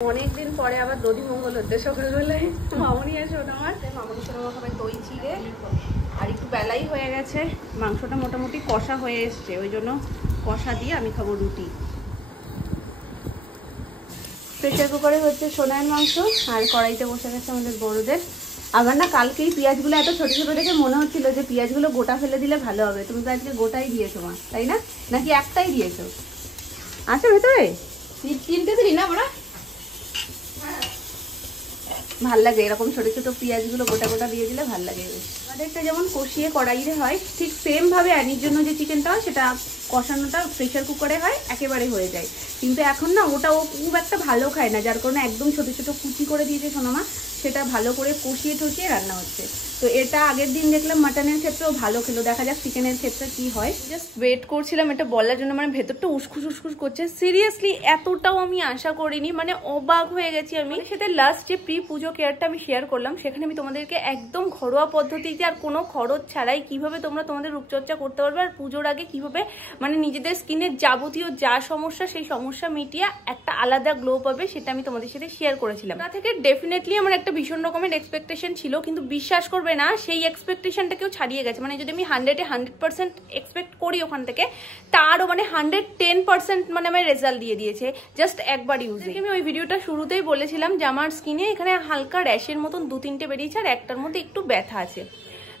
অনেকদিন পরে আবার দধি মঙ্গল হচ্ছে সকালবেলায়। মামনি আছে ওটা আমার মামনি সোনা খাবে দই চিড়ে, আর একটু বেলাই হয়ে গেছে। মাংসটা মোটামুটি কষা হয়ে এসছে, ওই জন্য কষা দিয়ে আমি খাবো রুটি। প্রেশার কুকারে হচ্ছে সোনার মাংস, আর কড়াইতে বসে গেছে আমাদের বড়দের। আমার না কালকেই পেঁয়াজগুলো এত ছোট ছোট দেখে মনে হচ্ছিল যে পেঁয়াজগুলো গোটা ফেলে দিলে ভালো হবে। তুমি তো আজকে গোটাই দিয়েছো মা, তাই না? নাকি একটাই দিয়েছো? আছে ভেতরে তিনটে দিলি না আমরা? ভাল লাগে এরকম ছোট ছোট পেঁয়াজগুলো গোটা গোটা দিয়ে দিলে ভাল লাগে। আমাদেরটা যেমন কষিয়ে কড়াইয়ে হয়, ঠিক সেম ভাবে অ্যানির জন্য যে চিকেনটা হয় সেটা কষানোটা প্রেশার কুকারে হয়, একেবারে হয়ে যায়। কিন্তু এখন না ওটা ও খুব একটা ভালো খায় না, যার কারণে একদম ছোট ছোট কুচি করে দিয়েছে সোনামা, সেটা ভালো করে কষিয়ে টষিয়ে রান্না হচ্ছে। তো এটা আগের দিন দেখলাম মাটনের ক্ষেত্রেও ভালো খেলো, দেখা যাক চিকেনের ক্ষেত্রে কি হয়। জাস্ট ওয়েট করছিলাম এটা বলার জন্য, মানে ভেতরটা উসখুস উসখুস করছে। সিরিয়াসলি এতটাও আমি আশা করিনি, মানে অবাক হয়ে গেছি আমি। সেটা লাস্ট যে প্রি পুজো কেয়ারটা আমি শেয়ার করলাম, সেখানে আমি তোমাদেরকে একদম ঘরোয়া পদ্ধতিতে আর কোনো খরচ ছাড়াই কিভাবে তোমরা তোমাদের রূপচর্চা করতে পারবে, আর পুজোর আগে কিভাবে মানে নিজেদের স্কিনের যাবতীয় যা সমস্যা সেই সমস্যা মিটিয়ে একটা আলাদা গ্লো পাবে, সেটা আমি তোমাদের সাথে শেয়ার করেছিলাম। তা থেকে ডেফিনেটলি আমার একটা ভীষণ রকমের এক্সপেকটেশন ছিল, কিন্তু বিশ্বাস করবে না সেই এক্সপেকটেশনটাকেও ছাড়িয়ে গেছে। মানে যদি আমি 100% এক্সপেক্ট করি ওখান থেকে, তারও মানে 110% মানে আমার রেজাল্ট দিয়ে দিয়েছে জাস্ট একবার ইউজে। আমি ওই ভিডিওটা শুরুতেই বলেছিলাম যে আমার স্কিনে এখানে হালকা র্যাশের মতন 2-3টে বেরিয়েছে, আর একটার মধ্যে একটু ব্যথা আছে।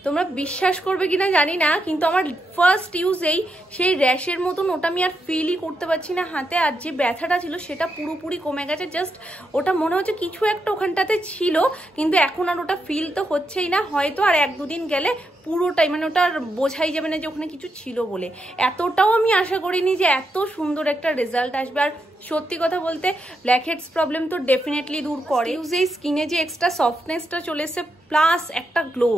তোমরা বিশ্বাস করবে কিনা জানি না, কিন্তু আমার ফার্স্ট ইউজেই সেই র্যাশের মতন ওটা আমি আর ফিলই করতে পারছি না হাতে, আর যে ব্যথাটা ছিল সেটা পুরোপুরি কমে গেছে। জাস্ট ওটা মনে হচ্ছে কিছু একটা ওখানটাতে ছিল, কিন্তু এখন আর ওটা ফিল তো হচ্ছেই না। হয়তো আর 1-2 দিন গেলে পুরোটাই মানে ওটা আর বোঝাই যাবে না যে ওখানে কিছু ছিল বলে। এতটাও আমি আশা করিনি যে এত সুন্দর একটা রেজাল্ট আসবে। আর সত্যি কথা বলতে ব্ল্যাক হেডস প্রবলেম তো ডেফিনেটলি দূর করে। ইউজেই স্কিনে যে এক্সট্রা সফটনেসটা চলে এসছে প্লাস একটা গ্লো,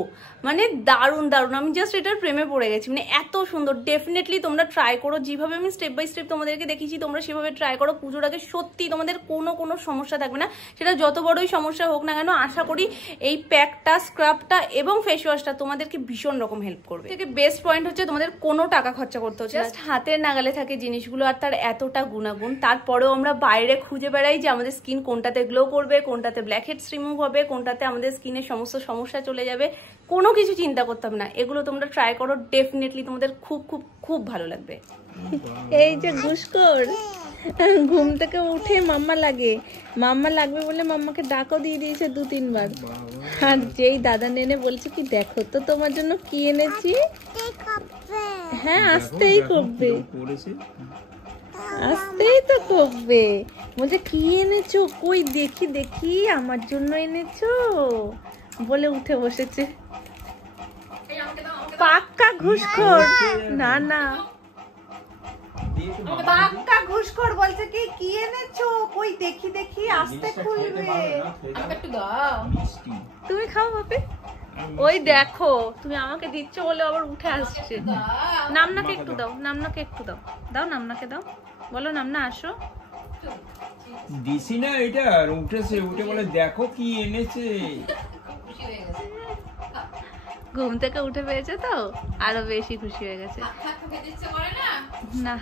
মানে দারুণ দারুণ। আমি জাস্ট এটার প্রেমে পড়ে গেছি, মানে এত সুন্দর। ডেফিনেটলি তোমরা ট্রাই করো, যেভাবে আমি স্টেপ বাই স্টেপ তোমাদেরকে দেখিয়েছি তোমরা সেভাবে ট্রাই করো। পুজোর আগে সত্যি তোমাদের কোনো সমস্যা থাকবে না, সেটা যত বড়ই সমস্যা হোক না কেন। আশা করি এই প্যাকটা, স্ক্রাবটা এবং ফেস ওয়াশটা তোমাদেরকে ভীষণ রকম হেল্প করবে। থেকে বেস্ট পয়েন্ট হচ্ছে তোমাদের কোনো টাকা খরচা করতে হচ্ছে, জাস্ট হাতের নাগালে থাকে জিনিসগুলো, আর তার এতটা গুণাগুণ। তারপরেও আমরা বাইরে খুঁজে বেড়াই যে আমাদের স্কিন কোনটাতে গ্লো করবে, কোনটাতে ব্ল্যাক হেডস রিমুভ হবে, কোনটাতে আমাদের স্কিনের সমস্ত সমস্যা চলে যাবে। কোনো কিছু চিন্তা করতাম না, এগুলো তোমরা ট্রাই করো, ডেফিনেটলি তোমাদের খুব খুব খুব ভালো লাগবে। এই যে ঘুষখোর ঘুম থেকে উঠে মাম্মা লাগবে বলে মাম্মাকে ডাকও দিয়ে দিয়েছে 2-3 বার। আর যেই দাদা নেনে বলছে কি দেখো তো তোমার জন্য কি এনেছি। হ্যাঁ আসতেই করবে, আসতেই তো করবে। বলছে কি এনেছো, কই দেখি দেখি আমার জন্য এনেছো বলে উঠে বসেছে। পাক্কা ঘুষখোর। না না পাক্কা ঘুষখোর, বলছে কি কি এনেছো, কই দেখি দেখি আসতে খুলবে। তুমি খাও বাপি। ওই দেখো তুমি আমাকে দিচ্ছ বলে আবার উঠে আসছে। নামনাকে একটু দাও, নামনাকে একটু দাও, দাও নামনাকে দাও, বলো নামনা আসো। দিছি না এটা, উঠেছে, উঠে বলে দেখো কি এনেছে। ঘুম থেকে উঠে পেয়েছে তো আরো বেশি খুশি হয়ে গেছে। না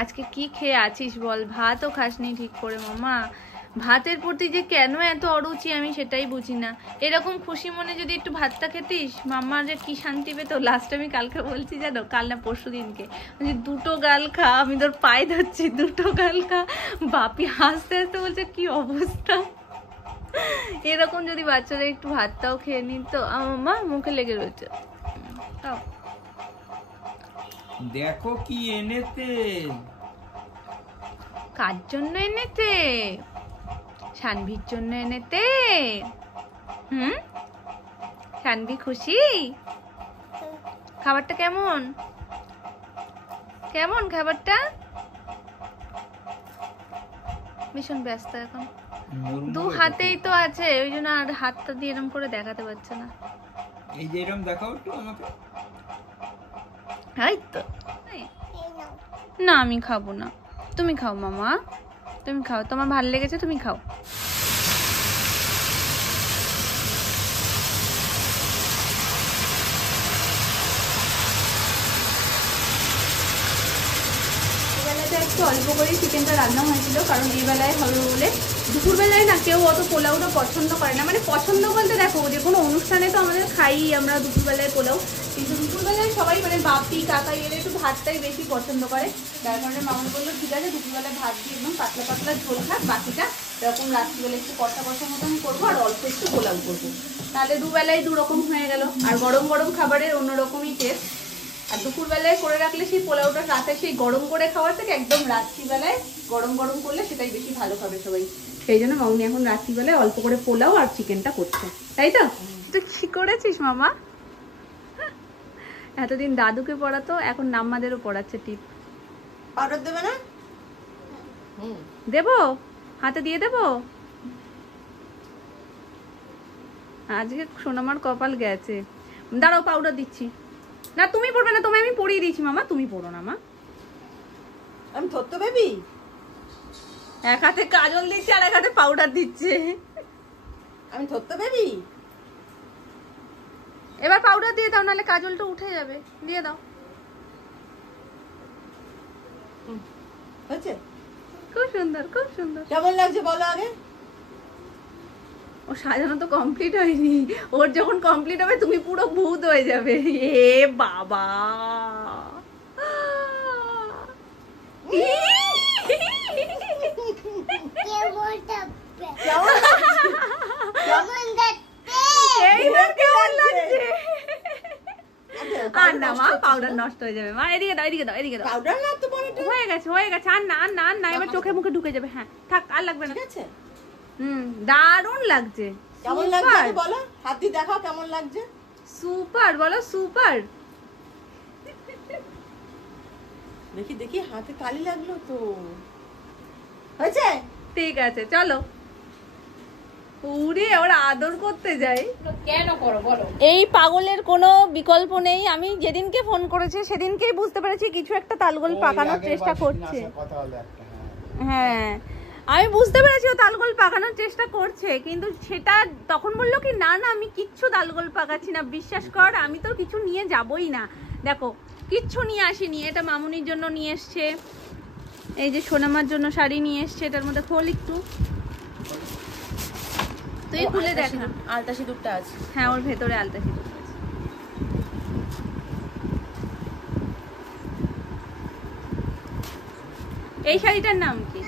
আজকে কি খেয়ে আছিস বল? ভাতও খাসনি ঠিক করে মামা। ভাতের প্রতি যে কেন এত অরুচি আমি সেটাই বুঝি না। এরকম খুশি মনে যদি একটু ভাতটা খেতিস, মাম্মা যে কি শান্তি পেতো। লাস্ট আমি কালকে বলছি জানো, কাল না পরশু দিনকে, 2টো গাল খা, আমি তোর পায়ে ধরছি 2টো গাল খা। বাপি হাসতে হাসতে বলছে কি অবস্থা। এরকম যদি বাচ্চারা একটু ভাতটাও খেয়ে নিত। মাম্মা মুখে লেগে রয়েছে। দেখো কি এনেতে। কার জন্য এনেতে? শানভির জন্য এনেতে। শানভি খুশি? খাবারটা কেমন কেমন খাবারটা? ভীষণ ব্যস্ত এখন, 2 হাতেই তো আছে, ওই জন্য আর হাতটা দিয়ে এরকম করে দেখাতে পারছে না। এই যে এরকম দেখাও একটু আমাকে। এই তো না আমি খাবো না, তুমি খাও মামা, তুমি খাও, তোমার ভালো লেগেছে তুমি খাও। দুপুরবেলাতে একটু অল্প করেই চিকেনটা রান্না হয়েছিল, কারণ এই বেলায় হবে বলে। দুপুরবেলায় না কেউ অত পোলাওটা পছন্দ করে না, মানে পছন্দ বলতে দেখো যে কোনো অনুষ্ঠানে তো আমাদের খাই আমরা দুপুরবেলায় পোলাও, কিন্তু দুপুরবেলায় সবাই মানে বাপি কাকা এলে একটু ভাতটাই বেশি পছন্দ করে। যার কারণে মামনি বললো ঠিক আছে দুপুরবেলায় ভাত দিয়ে একদম পাতলা পাতলা ঝোল খাক, বাকিটা এরকম রাত্রিবেলা একটু কষা কষা মতন করবো আর অল্প একটু পোলাও করবো, তাহলে দুবেলায় দুরকম হয়ে গেল। আর গরম গরম খাবারের অন্যরকমই টেস্ট। আর দুপুরবেলায় করে রাখলে সেই পোলাওটা রাতে সেই গরম করে খাওয়ার থেকে একদম রাত্রিবেলায় গরম গরম করলে সেটাই বেশি ভালো খাবে সবাই। সেই জন্য মামনি এখন রাত্রিবেলায় অল্প করে পোলাও আর চিকেনটা করছে, তাই তো? তুই কি করেছিস মামা? এতদিন দাদুকে পড়াতো, এখন নাম্মাদেরও পড়াচ্ছে টিপ। পাউডার দেবে না? দেবো, হাতে দিয়ে দেবো। আজকে সোনামার কপাল গেছে। দাঁড়াও পাউডার দিচ্ছি। না তুমি পড়বে না, তোমায় আমি পরিয়ে দিয়েছি মামা, তুমি পড়ো না মা। আমি ধরতে বেবি, এক হাতে কাজল দিচ্ছে আর এক হাতে পাউডার দিচ্ছে। আমি ধরতে বেবি। এবার পাউডার দিয়ে দাও, নাহলে কাজলটা উঠে যাবে। দিয়ে দাও। হয়েছে? খুব সুন্দর, খুব সুন্দর। কেমন লাগছে বলো আগে? ও সাজানো তো কমপ্লিট হয়নি, ওর যখন কমপ্লিট হবে তুমি পুরো ভূত হয়ে যাবে। এ বাবা, আর না মা, পাউডার নষ্ট হয়ে যাবে মা। এদিকে দাও, এদিকে দাও, এদিকে দাও। পাউডার না তো পরে হয়ে গেছে, হয়ে গেছে। আর না, আর না, আর না, এবার চোখে মুখে ঢুকে যাবে। হ্যাঁ থাক, আর লাগবে না। ঠিক আছে? দারুণ লাগছে। কেমন লাগছে আগে বলো, হাত দিয়ে দেখাও কেমন লাগছে। সুপার বলো, সুপার। দেখি দেখি, হাতে কালি লাগলো তো। হয়েছে? ঠিক আছে চলো। উড়ে ওরা আদর করতে যায়। কেন করো বলো? এই পাগলের কোনো বিকল্প নেই। আমি যেদিনকে ফোন করেছে সেদিনকেই বুঝতে পেরেছি কিছু একটা তালগোল পাকানোর চেষ্টা করছে। হ্যাঁ আমি বুঝতে পেরেছি ও তালগোল পাকানোর চেষ্টা করছে, কিন্তু সেটা তখন বললো কি না না আমি কিচ্ছু তালগোল পাকাচ্ছি না, বিশ্বাস কর আমি তো কিছু নিয়ে যাবই না। দেখো কিচ্ছু নিয়ে আসিনি, এটা মামুনির জন্য নিয়ে এসছে, এই যে সোনামার জন্য শাড়ি নিয়ে এসছে। এটার মধ্যে খোল একটু, তুই খুলে দেখ না। আলতা সিঁদুরটা আছে। হ্যাঁ ওর ভেতরে আলতা সিঁদুর আছে। এই শাড়িটার নাম কি?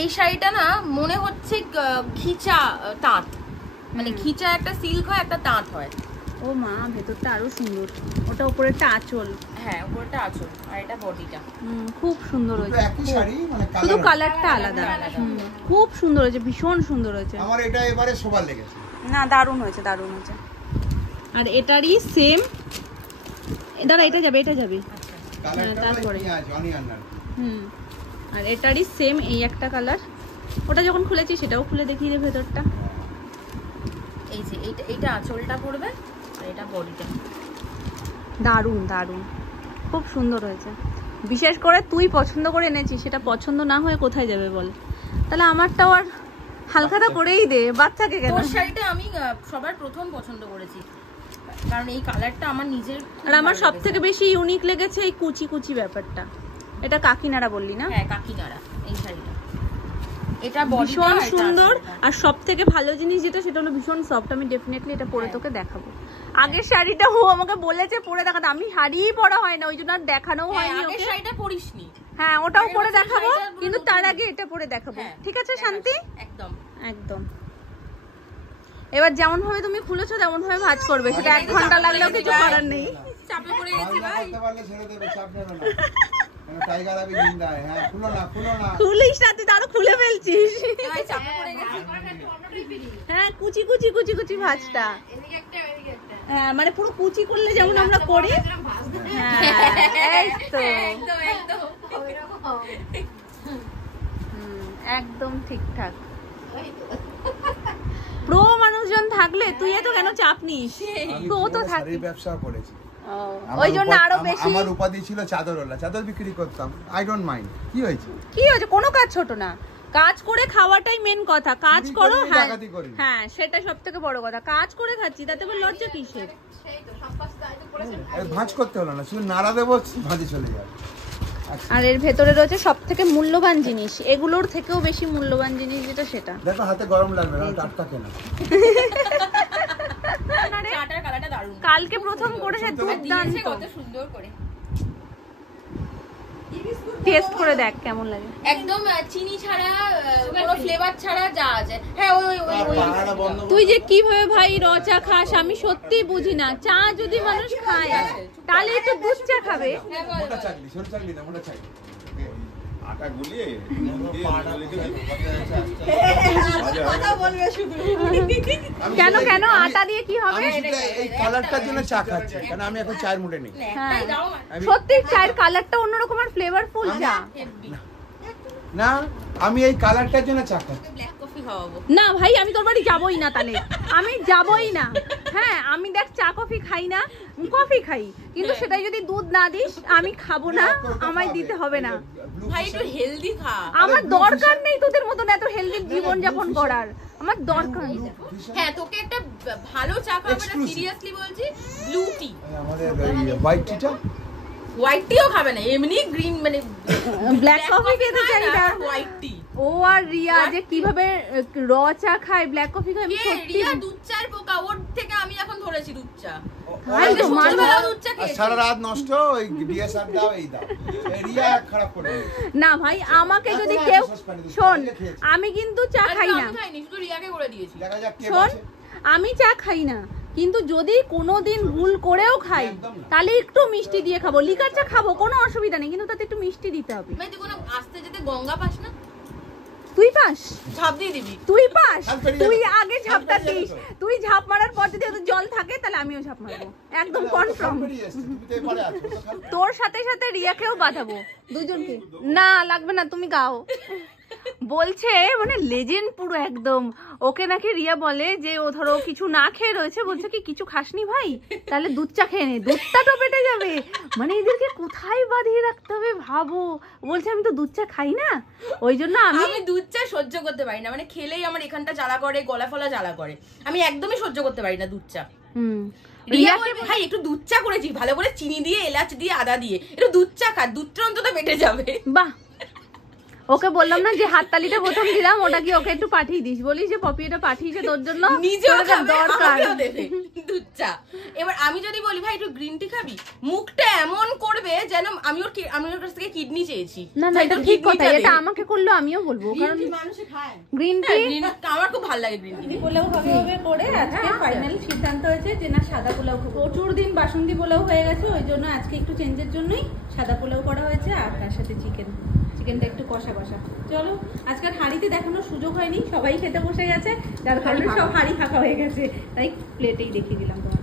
এই শাড়িটা না মনে হচ্ছে খিচা তাঁত, মানে খিচা একটা সিল্ক হয়, একটা তাঁত হয়। ও মা, ভেতরটা আরো সুন্দর। ওটা উপরেরটা আঁচল। হ্যাঁ উপরটা আঁচল আর এটা বডিটা। খুব সুন্দর হয়েছে, একই শাড়ি মানে শুধু কালারটা আলাদা। খুব সুন্দর হয়েছে, ভীষণ সুন্দর হয়েছে। আমার এটা এবারে সবার লেগেছে। না দারুণ হয়েছে, দারুণ হয়েছে। আর এটারই সেম, দাঁড়া এটা যাবে, এটা যাবে। কালারটা তারপরে কি আছে অনিয়ন না। আর এটারই সেম এই একটা কালার। ওটা যখন খুলেছি সেটাও খুলে দেখিয়ে দে ভেতরটা। এই যে এইটা আঁচলটা পড়বে আর এটা বডিটা। দারুণ দারুণ, খুব সুন্দর হয়েছে। বিশেষ করে তুই পছন্দ করে এনেছিস, সেটা পছন্দ না হয়ে কোথায় যাবে বল? তাহলে আমারটাও আর হালখাতা করেই দে, বাচ্চাকে কেন? তোর শাড়িটা আমি সবার প্রথম পছন্দ করেছি, কারণ এই কালারটা আমার নিজের। আর আমার সব থেকে বেশি ইউনিক লেগেছে এই কুচি কুচি ব্যাপারটা। এটা কাকিনাড়া বললি না? হ্যাঁ কাকিনাড়া এই শাড়িটা। এটা ভীষণ সুন্দর। আর সব থেকে ভালো জিনিস যেটা, সেটা হলো ভীষণ সফট। আমি ডেফিনেটলি এটা পরে তোকে দেখাবো। আগের শাড়িটা ও আমাকে বলেছে পরে দেখাতে, আমি শাড়িই পরা হয় না, ওই জন্য আর দেখানো হয়নি ওকে। শাড়িটা পরিসনি। হ্যাঁ ওটাও পরে দেখাবো, কিন্তু তার আগে এটা পরে দেখাবো। ঠিক আছে শান্তি? একদম একদম। এবার যেমন ভাবে তুমি খুলেছো তেমন ভাবে ভাঁজ করবে, সেটা 1 ঘন্টা লাগলেও কিছু করার নেই। চাপে পড়ে গেছি ভাই। করতে পারলে ছেড়ে দেবে, চাপ নেবে না। টাইগার আবি জিন্দা है। হ্যাঁ খুলো না, খুলো না। খুলিস না, তুই তারও খুলে ফেলছিস। ভাই চাপে পড়ে গেছি। হ্যাঁ কুচি কুচি কুচি কুচি ভাঁজটা। হ্যাঁ মানে পুরো কুচি করলে যেমন আমরা করি। হ্যাঁ এই তো একদম ঠিকঠাক। প্রো মানুষজন থাকলে তুই এত কেন চাপ নিস? ও তো থাকবে। শাড়ির ব্যবসা করেছি, ওই জন্য আরো বেশি। আমার উপাধি ছিল চাদরওয়ালা, চাদর বিক্রি করতাম। I don't mind. কি হয়েছে? কি হয়েছে? কোনো কাজ ছোট না, কাজ করে খাওয়াটাই মেন কথা। কাজ করো। হ্যাঁ হ্যাঁ সেটা সব থেকে বড় কথা। কাজ করে খাচ্ছি, তাতে আবার লজ্জা কিসের? ভাঁজ করতে হলো না, শুধু নাড়া দেবো, ভাঁজে চলে যাবে। আর এর ভেতরে রয়েছে সব থেকে মূল্যবান জিনিস, এগুলোর থেকেও বেশি মূল্যবান জিনিস যেটা সেটা। দেখো হাতে গরম লাগবে না, টাটকা কেনা। চাটার কালারটা দারুণ, কালকে প্রথম করেছে দিয়েছে দুর্দান্ত। কত সুন্দর করে। টেস্ট করে দেখ কেমন লাগে। একদম চিনি ছাড়া, কোনো ফ্লেভার ছাড়া যা আছে। হ্যাঁ ওই ওই ওই পাহাড়া বন্ধ তুই যে কিভাবে ভাই র চা খাস আমি সত্যি বুঝি না। চা যদি মানুষ খায় তাহলে একটু দুধ চা খাবে। মোটা চাকরি, ছোট চাকরি না, মোটা চাকরি। আটা গুলিয়ে কথা বলবে শুধু। কেন কেন আটা দিয়ে কি হবে? আমি শুধু এই কালারটার জন্য চা খাচ্ছি, কারণ আমি এখন চায়ের মুডে নেই। একটাই দাও না। সত্যি চায়ের কালারটা অন্যরকম আর ফ্লেভারফুল চা। না, আমি এই কালারটার জন্য চা খাচ্ছি। ব্ল্যাক কফি খাওয়াবো। না ভাই আমি তোর বাড়ি যাবই না, তাহলে আমি যাবই না। হ্যাঁ আমি দেখ চা কফি খাই না, কফি খাই, কিন্তু সেটাই যদি দুধ না দিস আমি খাবো না, আমায় দিতে হবে না। ভাই একটু হেলদি খা। আমার দরকার নেই তোদের মতন এত হেলদি জীবন যাপন করার, আমার দরকার নেই। হ্যাঁ তোকে একটা ভালো চা খাওয়াবো, এটা Exclusive. সিরিয়াসলি বলছি। ব্লু টি, আমাদের হোয়াইট টিটা হোয়াইট টিও খাবে না, এমনি গ্রিন মানে ব্ল্যাক কফি খেতে চাই না। হোয়াইট টি। ও আর রিয়া যে কিভাবে র চা খায়, ব্ল্যাক কফি খায়, আমি কে সত্যি রিয়া দুধ চার পোকা, ওর থেকে আমি এখন ধরেছি দুধ চা। খাই তো মানুষ। ছোটবেলা দুধ চা আর খেয়েছি। সারা রাত নষ্ট, ওই ডিএসআর দাও, এই দাও। এই রিয়া খারাপ করে দিয়েছে। না ভাই আমাকে যদি এখন কেউ আছে সসপ্যানে দুধ, শোন, আগে খেয়েছি। আমি কিন্তু চা আর খাই না। আমি খাইনি, শুধু রিয়াকে করে দিয়েছি। দেখা যাক কে শোন বাঁচে। আমি চা খাই না, কিন্তু যদি কোনোদিন ভুল করেও খাই একদম না। তাহলে একটু মিষ্টি দিয়ে খাবো। লিকার চা খাবো কোনো অসুবিধা নেই, কিন্তু তাতে একটু মিষ্টি দিতে হবে। ভাই তুই কোনো আসতে যেতে গঙ্গা পাস না? তুই পাস? ঝাঁপ দিয়ে দিবি। তুই পাস? হাত পেরিয়ে তুই যাবে। আগে ঝাপটা হাত পেরিয়ে দিস। যাবে। তুই ঝাপ মারার পর যদি ওদের জল থাকে তাহলে আমিও ঝাপ মারবো, একদম কনফার্ম। বেরিয়ে এসছে, তুমি তো এবারে আছো, তো খাও। তোর সাথে সাথে রিয়াকেও বাঁধাবো, দুজনকে। না লাগবে না, তুমি গাও। বলছে মানে লেজেন্ড পুরো একদম। ওকে নাকি রিয়া বলে যে ও ধরো কিছু না খেয়ে রয়েছে, বলছে কি কিছু খাসনি ভাই, তাহলে দুধ চা খেয়ে নে, দুধটা তো পেটে যাবে। মানে এদেরকে কোথায় বাঁধিয়ে রাখতে হবে ভাবো। বলছে আমি তো দুধ চা খাই না, ওই জন্য আমি আমি দুধ চা সহ্য করতে পারি না, মানে খেলেই আমার এখানটা জ্বালা করে, গলা ফলা জ্বালা করে। আমি একদমই সহ্য করতে পারি না দুধ চা। হুম রিয়া বলবে ভাই একটু দুধ চা করেছি ভালো করে চিনি দিয়ে, এলাচ দিয়ে, আদা দিয়ে, একটু দুধ চা খা, দুধটা অন্তত পেটে যাবে। বাহ, ওকে বললাম না যে হাততালিটা প্রথম দিলাম, ওটা কি ওকে একটু পাঠিয়ে দিস, বলি যে পপি এটা পাঠিয়েছে তোর জন্য, নিজেও তোর এটা খাবে, দরকার। আমাকেও দেবে দুধ চা। এবার আমি যদি বলি ভাই একটু গ্রিন টি খাবি, মুখটা এমন করবে যেন আমি ওর কাছ থেকে কিডনি চেয়েছি। না না ভাই, এটা একটু ঠিক কথা, কিডনিটা দে। এটা আমাকে করলেও আমিও বলবো, কারণ মানুষে খায়। গ্রিন হ্যাঁ, টি আমার খুব ভালো লাগে গ্রিন টি। পোলাও ভাবে ভাবে করে আজকে ফাইনাল সিদ্ধান্ত হয়েছে যে না সাদা পোলাও খাবো। প্রচুর দিন বাসন্তী পোলাও হয়ে গেছে, ওই জন্য আজকে একটু চেঞ্জের জন্যই সাদা পোলাও করা হয়েছে, আর তার সাথে চিকেনটা একটু কষা কষা। চলো আজকে হাঁড়িতে দেখানোর সুযোগ হয়নি, সবাই খেতে বসে গেছে, যার কারণে সব হাঁড়ি ফাঁকা হয়ে গেছে, তাই প্লেটেই দেখিয়ে দিলাম তোমার।